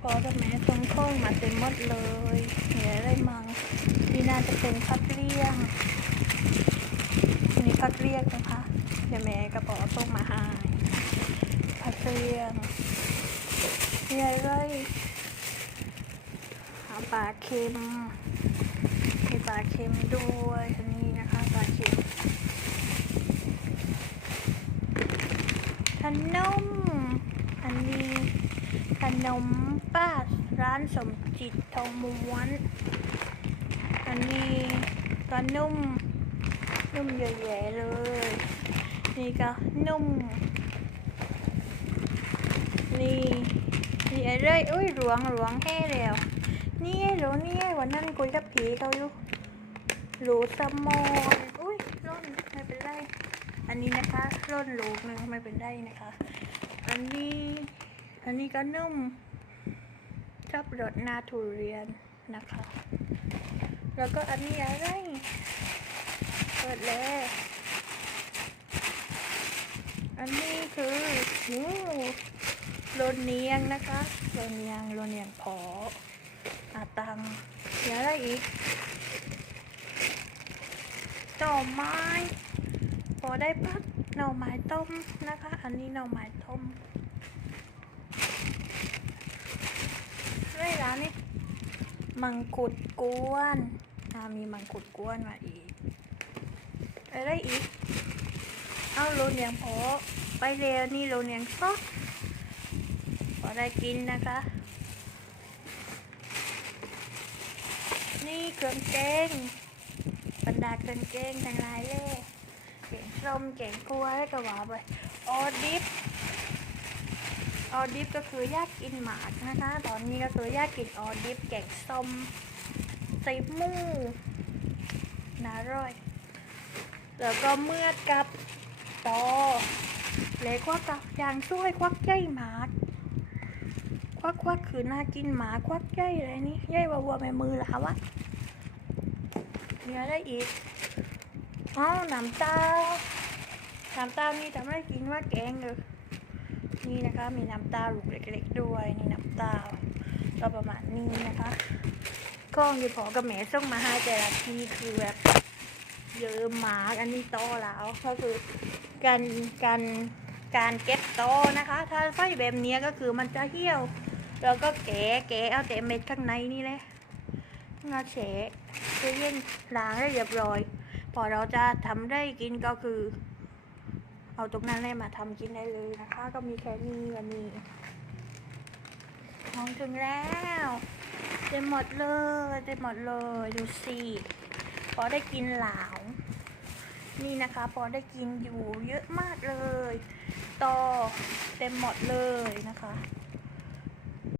พอจะแม่ทรงโค้งมาเต็มหมดเลยเหลืออะไรมังนี่น่าจะเป็นพักเรียงนี่พักเรียงนะคะเดี๋ยวแม่กระเป๋าส่งมาให้พักเรียงนี่อะไรหาปลาเค็มมีปลาเค็มด้วยอันนี้นะคะปลาเค็มขนมอันนี้ ขนมป้าร้านสมจิตทองม้วน อันนี้ก็นุ่ม นุ่มเยอะแยะเลย นี่ก็นุ่ม นี่นี่อะไรอุ้ยหลวงหลวงแห่แล้วนี่ไงหลวงนี่ไงวันนั้นคุยกับผีเขาอยู่หลูสมอนอุ้ยร่นไม่เป็นไร อันนี้นะคะร่นลูนึงไม่เป็นไรนะคะ อันนี้ อันนี้ก็นุ่ม ชอบรสนาทุเรียนนะคะ แล้วก็อันนี้อะไรเปิดเลยอันนี้คือหูโรนเนียงนะคะโรนเนียงโรนเนียงพออาตังเดี๋ยวอะไรอีกต่อไม้ พอได้พักหน่อไม้ต้มนะคะ อันนี้หน่อไม้ต้ม ไรร้านนี้มังคุดกวนอ่ามีมังคุดกวนมาอีกอะไรอีก เอาโรเนียงพอไปเร็วนี่โรเนียงซอสพอได้กินนะคะ นี่เครื่องแกงบรรดาเครื่องแกงทั้งหลายเลยแกงส้มแกงกล้วยแล้วก็ว่าไปออดิฟ ออดิฟก็คือยากกินหมากนะคะ ตอนนี้ก็คือยากกินออดิฟแกงส้มใส่หมูน่าร่อย แล้วก็เมื่อดกับตอเล็กว่ากับยางช่วยควักใจหมากควักควักคือน่ากินหมาควักใจอะไรนี่ย่ายว่วัวแม่มือแล้วอะมีอะไรอีกอ๋อน้ำตาน้ำตาลนี่ทำให้กินว่าแกงเลย นี่นะคะมีน้ำตาลูกเล็กๆด้วยนี่น้ำตาลก็ประมาณนี้นะคะกล้องที่พอกับแม่ส่งมาให้แต่ละทีคือแบบเยอะมากอันนี้โตแล้วก็คือการการการเก็บโตนะคะ ถ้าไฟแบบนี้ก็คือมันจะเหี่ยว แล้วก็แกะแกะเอาแต่เม็ดข้างในนี่เลยงาเฉะจะเย็นล้างให้เรียบร้อย พอเราจะทำได้กินก็คือ เอาตรงนั้นเลยมาทำกินได้เลยนะคะ ก็มีแค่นี้วันนี้องถึงแล้วเต็มหมดเลยเต็มหมดเลยดูสิพอได้กินหลาวนี่นะคะพอได้กินอยู่เยอะมากเลย ต่อเต็มหมดเลยนะคะ